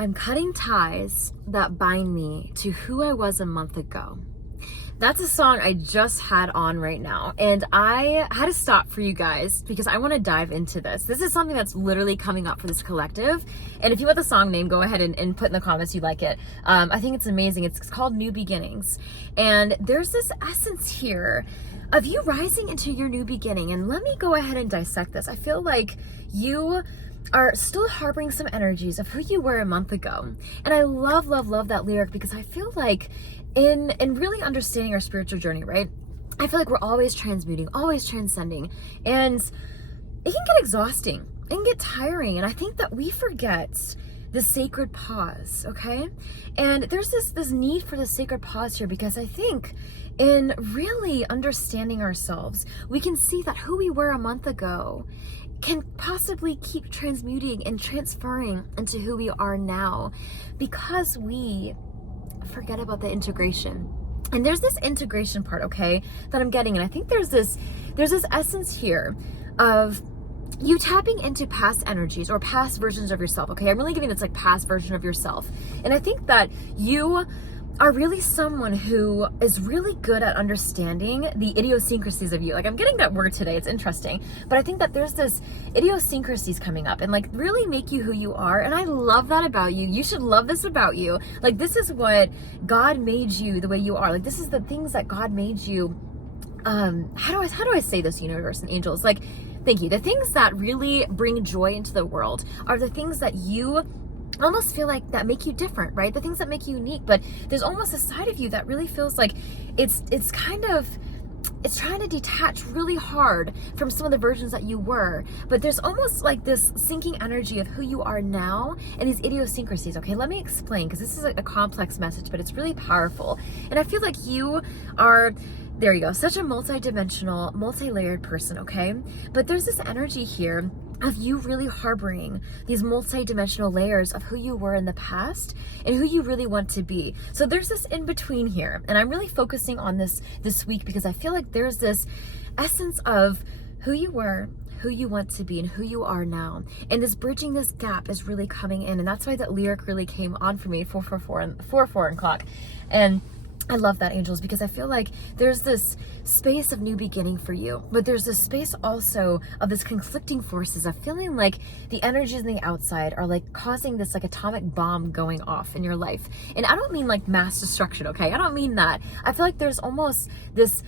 I'm cutting ties that bind me to who I was a month ago. That's a song I just had on right now, and I had to stop for you guys because I want to dive into this. This is something that's literally coming up for this collective, and if you want the song name, go ahead and put in the comments you like it. I think it's amazing. It's called New Beginnings, and there's this essence here of you rising into your new beginning. And let me go ahead and dissect this. I feel like you are still harboring some energies of who you were a month ago. And I love that lyric because I feel like in really understanding our spiritual journey, right? I feel like we're always transmuting, always transcending. And it can get exhausting. It can get tiring. And I think that we forget the sacred pause, okay? And there's this need for the sacred pause here because I think in really understanding ourselves, we can see that who we were a month ago can possibly keep transmuting and transferring into who we are now because we forget about the integration. And there's this integration part, okay, that I'm getting. And I think there's this essence here of you tapping into past energies or past versions of yourself, okay? I'm really giving this like past version of yourself. And I think that you are really someone who is really good at understanding the idiosyncrasies of you. Like I'm getting that word today, it's interesting. But I think that there's this idiosyncrasies coming up and like really make you who you are. And I love that about you. You should love this about you. Like this is what God made you the way you are. Like this is the things that God made you. How do I say this, universe and angels? Like, thank you. The things that really bring joy into the world are the things that you almost feel like that make you different, right? The things that make you unique, but there's almost a side of you that really feels like it's trying to detach really hard from some of the versions that you were, but there's almost like this sinking energy of who you are now and these idiosyncrasies. Okay, let me explain because this is a complex message, but it's really powerful. And I feel like you are, there you go, such a multi-dimensional, multi-layered person, okay? But there's this energy here of you really harboring these multi-dimensional layers of who you were in the past and who you really want to be. So there's this in between here, and I'm really focusing on this week because I feel like there's this essence of who you were, who you want to be, and who you are now. And this bridging this gap is really coming in, and that's why that lyric really came on for me, 4 o'clock. And I love that, angels, because I feel like there's this space of new beginning for you, but there's this space also of this conflicting forces of feeling like the energies in the outside are like causing this like atomic bomb going off in your life. And I don't mean like mass destruction, okay? I don't mean that. I feel like there's almost this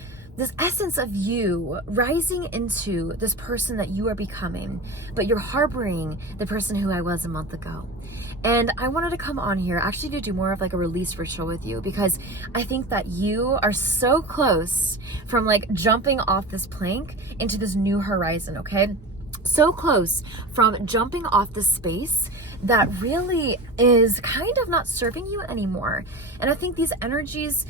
essence of you rising into this person that you are becoming, but you're harboring the person who I was a month ago. And I wanted to come on here actually to do more of like a release ritual with you because I think that you are so close from like jumping off this plank into this new horizon, okay? So close from jumping off the space that really is kind of not serving you anymore. And I think these energies,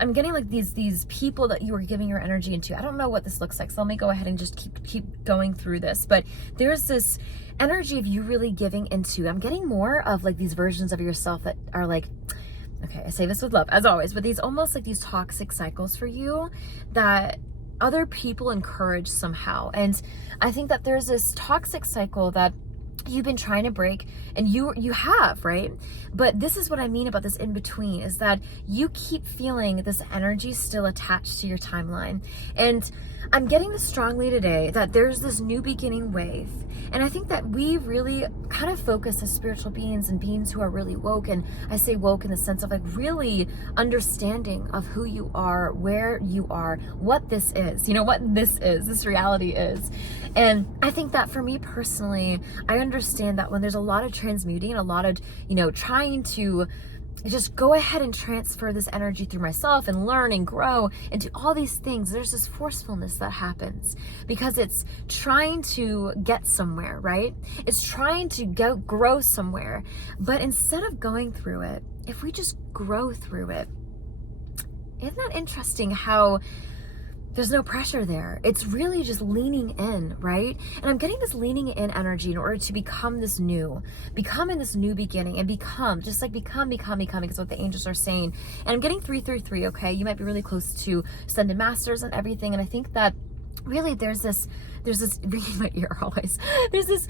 I'm getting like these people that you are giving your energy into. I don't know what this looks like, so let me go ahead and just keep going through this. But there's this energy of you really giving into, I'm getting more of like these versions of yourself that are like, okay, I say this with love as always, but these almost like these toxic cycles for you that other people encourage somehow. And I think that there's this toxic cycle that you've been trying to break, and you have, right? But this is what I mean about this in between, is that you keep feeling this energy still attached to your timeline. And I'm getting this strongly today that there's this new beginning wave. And I think that we really kind of focus as spiritual beings and beings who are really woke. And I say woke in the sense of like really understanding of who you are, where you are, what this is, what this reality is. And I think that for me personally, I understand that when there's a lot of transmuting, a lot of, trying to just go ahead and transfer this energy through myself and learn and grow and do all these things, there's this forcefulness that happens because it's trying to get somewhere, right? It's trying to grow somewhere. But instead of going through it, if we just grow through it, isn't that interesting how there's no pressure there? It's really just leaning in, right? And I'm getting this leaning in energy in order to become in this new beginning and become is what the angels are saying. And I'm getting 333, okay? You might be really close to Ascended Masters and everything. And I think that really there's this ringing my ear always, there's this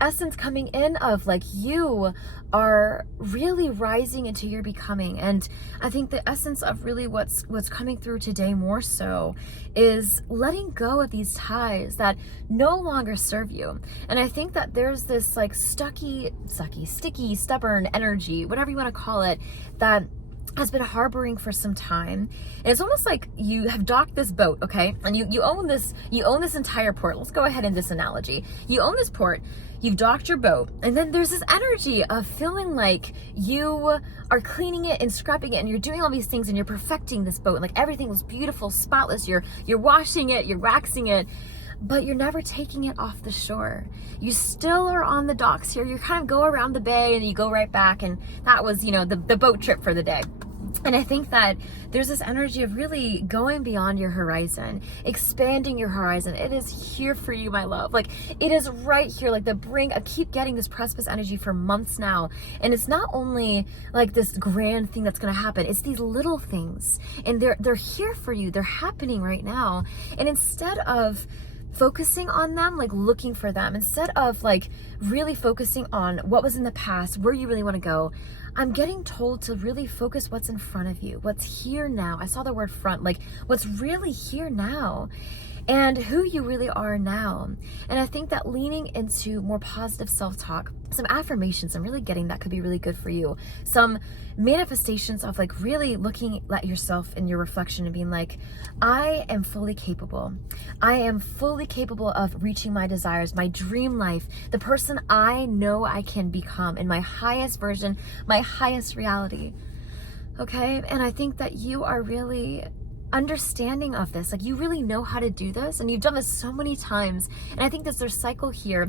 essence coming in of like you are really rising into your becoming. And I think the essence of really what's coming through today more so is letting go of these ties that no longer serve you. And I think that there's this like sticky, stubborn energy, whatever you want to call it, that has been harboring for some time. And it's almost like you have docked this boat, okay? And you own this entire port. Let's go ahead in this analogy. You own this port, you've docked your boat, and then there's this energy of feeling like you are cleaning it and scrubbing it, and you're doing all these things and you're perfecting this boat, and like everything was beautiful, spotless. You're washing it, you're waxing it, but you're never taking it off the shore. You still are on the docks here. You kind of go around the bay and you go right back, and that was, the boat trip for the day. And I think that there's this energy of really going beyond your horizon, expanding your horizon. It is here for you, my love. Like, it is right here, like the brink. I keep getting this precipice energy for months now. And it's not only like this grand thing that's going to happen, it's these little things. And they're here for you. They're happening right now. And instead of focusing on them, like looking for them, instead of like really focusing on what was in the past, where you really want to go, I'm getting told to really focus what's in front of you, what's here now. I saw the word front, like what's really here now and who you really are now. And I think that leaning into more positive self-talk, some affirmations, I'm really getting that could be really good for you. Some manifestations of like really looking at yourself and your reflection and being like, I am fully capable. I am fully capable of reaching my desires, my dream life, the person I know I can become in my highest version, my highest reality. Okay? And I think that you are really understanding of this. Like, you really know how to do this, and you've done this so many times. And I think there's a cycle here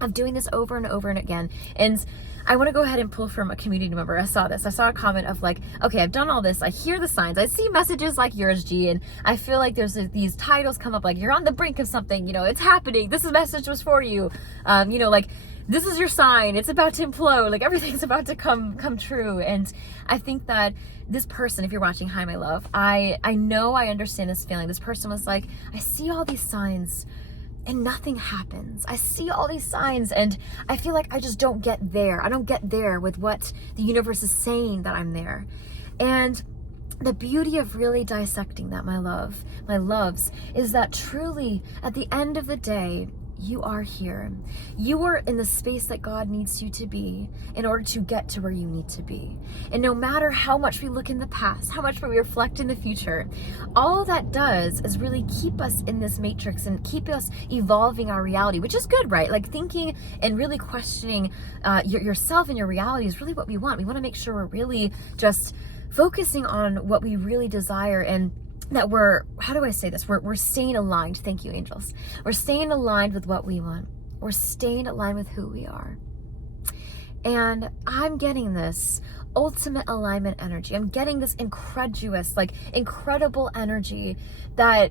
of doing this over and over and again. And I want to go ahead and pull from a community member. I saw a comment of like, okay, I've done all this. I hear the signs. I see messages like yours, G, and I feel like there's these titles come up like, you're on the brink of something, it's happening. This message was for you. Like, this is your sign. It's about to implode. Like, everything's about to come true. And I think that this person, if you're watching, hi, my love, I know I understand this feeling. This person was like, I see all these signs and nothing happens. I see all these signs and I feel like I just don't get there. I don't get there with what the universe is saying that I'm there. And the beauty of really dissecting that, my loves, is that truly at the end of the day, you are here. You are in the space that God needs you to be in order to get to where you need to be. And no matter how much we look in the past, how much we reflect in the future, all that does is really keep us in this matrix and keep us evolving our reality, which is good, right? Like, thinking and really questioning yourself and your reality is really what we want. We want to make sure we're really just focusing on what we really desire, and that we're staying aligned. Thank you, angels. We're staying aligned with what we want. We're staying aligned with who we are. And I'm getting this ultimate alignment energy. I'm getting this incredible energy that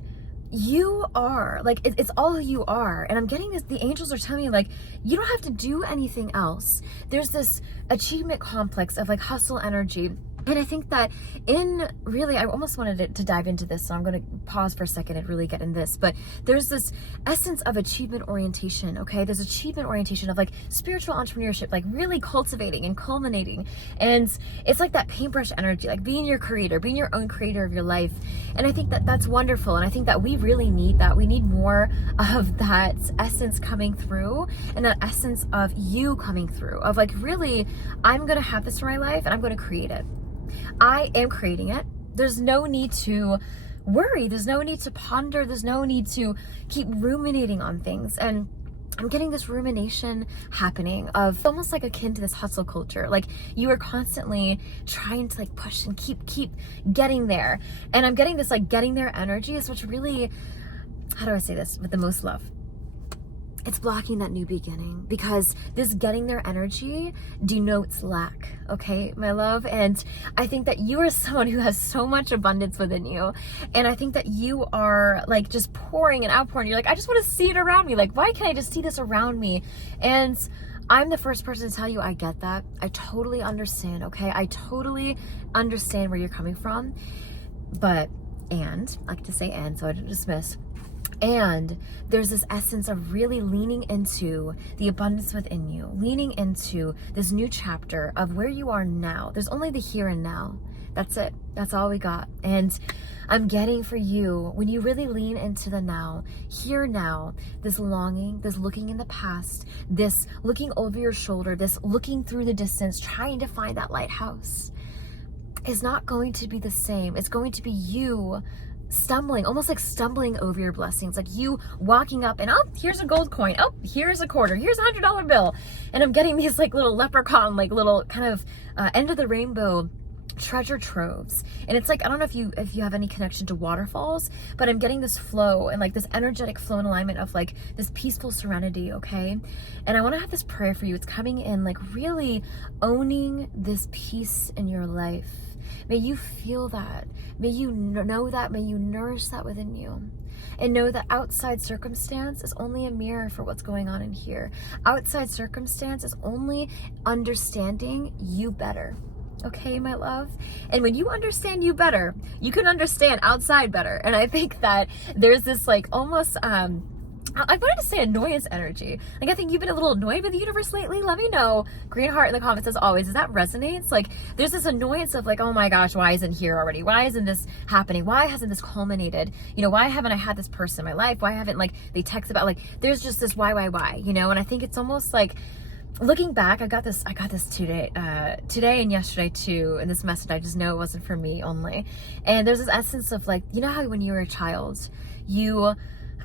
you are, like, it's all who you are. And I'm getting this, the angels are telling me, like, you don't have to do anything else. There's this achievement complex of like hustle energy. And I think that I almost wanted to dive into this, so I'm going to pause for a second and really get in this. But there's this essence of achievement orientation, okay? There's achievement orientation of like spiritual entrepreneurship, like really cultivating and culminating. And it's like that paintbrush energy, like being your creator, being your own creator of your life. And I think that that's wonderful. And I think that we really need that. We need more of that essence coming through, and that essence of you coming through, of like, really, I'm going to have this for my life and I'm going to create it. I am creating it. There's no need to worry. There's no need to ponder. There's no need to keep ruminating on things. And I'm getting this rumination happening of almost like akin to this hustle culture. Like, you are constantly trying to like push and keep getting there. And I'm getting this like getting there energy is what's really, how do I say this with the most love? It's blocking that new beginning, because this getting there energy denotes lack, okay, my love? And I think that you are someone who has so much abundance within you. And I think that you are like just pouring and outpouring. You're like, I just want to see it around me. Like, why can't I just see this around me? And I'm the first person to tell you I get that. I totally understand, okay? I totally understand where you're coming from. But, and, I like to say and, so I don't dismiss. And there's this essence of really leaning into the abundance within you, leaning into this new chapter of where you are now. There's only the here and now. That's it. That's all we got. And I'm getting for you, when you really lean into the now, here now, this longing, this looking in the past, this looking over your shoulder, this looking through the distance, trying to find that lighthouse, is not going to be the same. It's going to be you stumbling, almost like stumbling over your blessings, like you walking up and, oh, here's a gold coin, oh, here's a quarter, here's $100 bill, and I'm getting these like little leprechaun, like little kind of end of the rainbow treasure troves. And it's like, I don't know if you have any connection to waterfalls, but I'm getting this flow and like this energetic flow and alignment of like this peaceful serenity. Okay, and I want to have this prayer for you. It's coming in like really owning this peace in your life. May you feel that. May you know that. May you nourish that within you. And know that outside circumstance is only a mirror for what's going on in here. Outside circumstance is only understanding you better. Okay, my love? And when you understand you better, you can understand outside better. And I think that there's this like almost, I wanted to say annoyance energy. Like, I think you've been a little annoyed with the universe lately. Let me know. Green heart in the comments as always. Does that resonate? Like, there's this annoyance of like, oh my gosh, why isn't here already? Why isn't this happening? Why hasn't this culminated? You know, why haven't I had this person in my life? Why haven't like they text about like, there's just this why, you know? And I think it's almost like, looking back, I got this today and yesterday too, and this message, I just know it wasn't for me only. And there's this essence of like, you know how when you were a child, you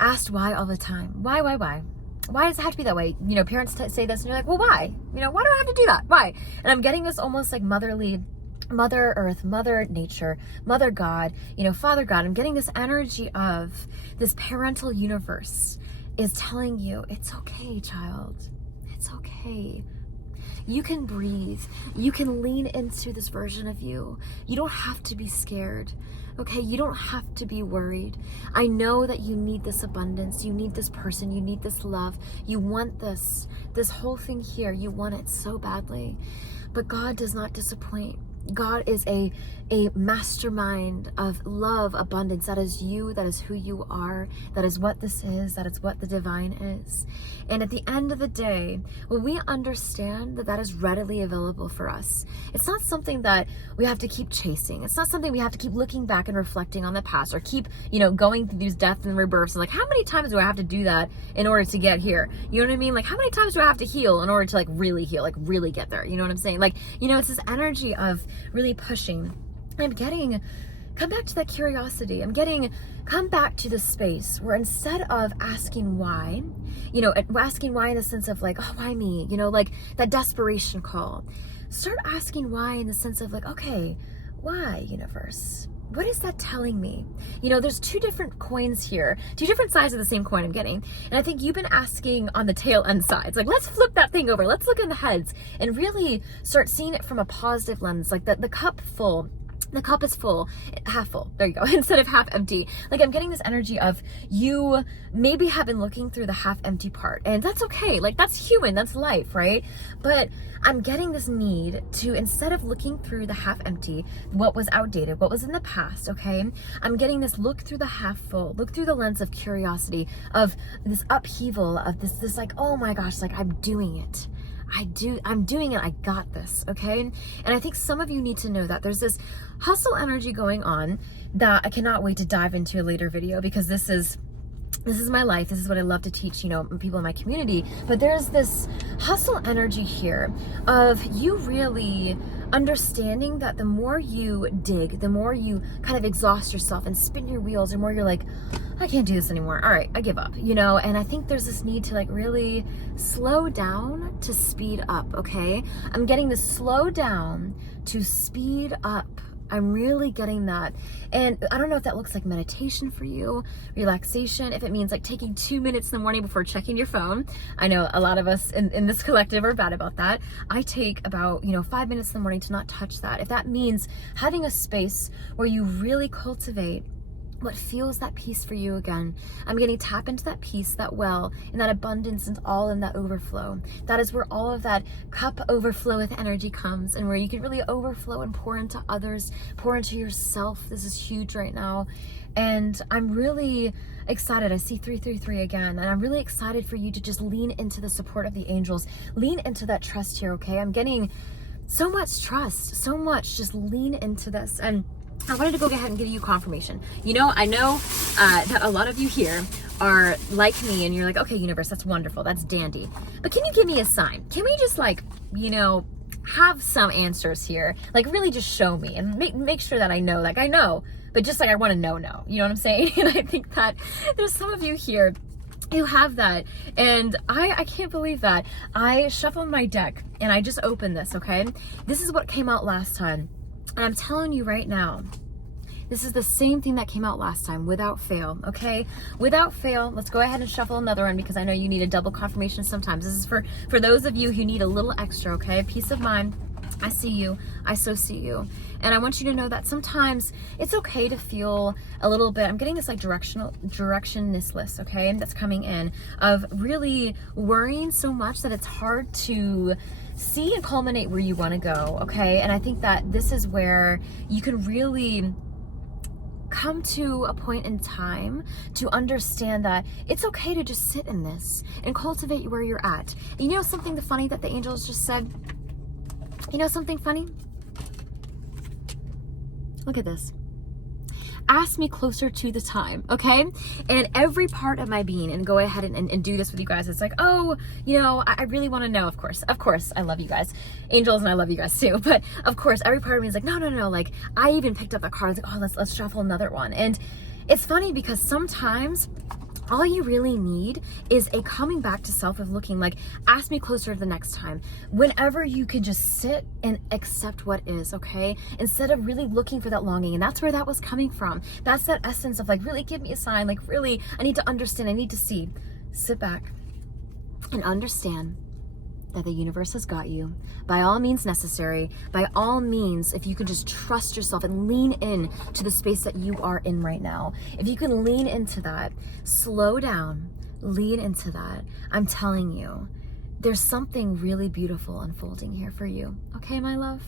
asked why all the time. Why? Why does it have to be that way? You know, parents say this and you're like, well, why? You know, why do I have to do that? Why? And I'm getting this almost like motherly, Mother Earth, Mother Nature, Mother God, you know, Father God. I'm getting this energy of this parental universe is telling you, it's okay, child. It's okay. You can breathe. You can lean into this version of you. You don't have to be scared. Okay, you don't have to be worried. I know that you need this abundance. You need this person. You need this love. You want this whole thing here. You want it so badly. But God does not disappoint. God is a mastermind of love, abundance. That is you. That is who you are. That is what this is. That is what the divine is. And at the end of the day, when we understand that that is readily available for us, it's not something that we have to keep chasing. It's not something we have to keep looking back and reflecting on the past or keep, you know, going through these deaths and rebirths. And like, how many times do I have to do that in order to get here? You know what I mean? Like, how many times do I have to heal in order to like really heal, like really get there? You know what I'm saying? Like, you know, it's this energy of really pushing. I'm getting, come back to that curiosity. I'm getting, come back to the space where instead of asking why, you know, asking why in the sense of like, oh, why me? You know, like that desperation call. Start asking why in the sense of like, okay, why, universe? What is that telling me? You know, there's two different coins here, two different sides of the same coin I'm getting. And I think you've been asking on the tail end sides, like, let's flip that thing over. Let's look in the heads and really start seeing it from a positive lens, like the cup full. The cup is full, half full, there you go, instead of half empty. Like, I'm getting this energy of you maybe have been looking through the half empty part, and that's okay. Like, that's human, that's life, right? But I'm getting this need to, instead of looking through the half empty, what was outdated, what was in the past, okay? I'm getting this look through the half full, look through the lens of curiosity, of this upheaval, of this like, oh my gosh, like, I'm doing it. I'm doing it. I got this. Okay. And I think some of you need to know that there's this hustle energy going on that I cannot wait to dive into a later video, because this is my life. This is what I love to teach, you know, people in my community. But there's this hustle energy here of you really understanding that the more you dig, the more you kind of exhaust yourself and spin your wheels, the more you're like, I can't do this anymore. All right, I give up, you know? And I think there's this need to like really slow down to speed up, okay? I'm getting this slow down to speed up. I'm really getting that. And I don't know if that looks like meditation for you, relaxation, if it means like taking 2 minutes in the morning before checking your phone. I know a lot of us in this collective are bad about that. I take about, 5 minutes in the morning to not touch that. If that means having a space where you really cultivate what feels that peace for you again. I'm getting tap into that peace, that well, and that abundance, and all in that overflow. That is where all of that cup overflow with energy comes, and where you can really overflow and pour into others, pour into yourself. This is huge right now. And I'm really excited. I see 333 again, and I'm really excited for you to just lean into the support of the angels. Lean into that trust here, okay? I'm getting so much trust, so much. Just lean into this. And I wanted to go ahead and give you confirmation. You know, I know that a lot of you here are like me, and you're like, okay, universe, that's wonderful, that's dandy. But can you give me a sign? Can we just, like, you know, have some answers here? Like, really just show me and make sure that I know. Like, I know, but just like I want to know. You know what I'm saying? And I think that there's some of you here who have that, and I can't believe that. I shuffled my deck and I just opened this, okay? This is what came out last time. And I'm telling you right now, this is the same thing that came out last time, without fail, okay? Without fail. Let's go ahead and shuffle another one, because I know you need a double confirmation sometimes. This is for those of you who need a little extra, okay? Peace of mind. I see you. I so see you. And I want you to know that sometimes it's okay to feel a little bit, I'm getting this like directionless, okay? That's coming in, of really worrying so much that it's hard to see and culminate where you want to go, okay? And I think that this is where you can really come to a point in time to understand that it's okay to just sit in this and cultivate where you're at. And you know something funny that the angels just said? You know something funny? Look at this. Ask me closer to the time, okay? And every part of my being, and go ahead and do this with you guys, it's like, oh, you know, I really want to know, of course, I love you guys, angels, and I love you guys too, but of course, every part of me is like, no, like, I even picked up the cards, like, oh, let's shuffle another one. And it's funny because sometimes all you really need is a coming back to self, of looking like, ask me closer the next time. Whenever you can just sit and accept what is, okay? Instead of really looking for that longing. And that's where that was coming from. That's that essence of like, really give me a sign. Like, really, I need to understand. I need to see. Sit back and understand that the universe has got you. By all means necessary, by all means, if you can just trust yourself and lean in to the space that you are in right now, if you can lean into that, slow down, lean into that, I'm telling you, there's something really beautiful unfolding here for you. Okay, my love?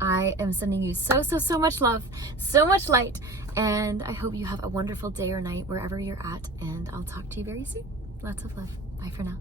I am sending you so much love, so much light, and I hope you have a wonderful day or night wherever you're at, and I'll talk to you very soon. Lots of love. Bye for now.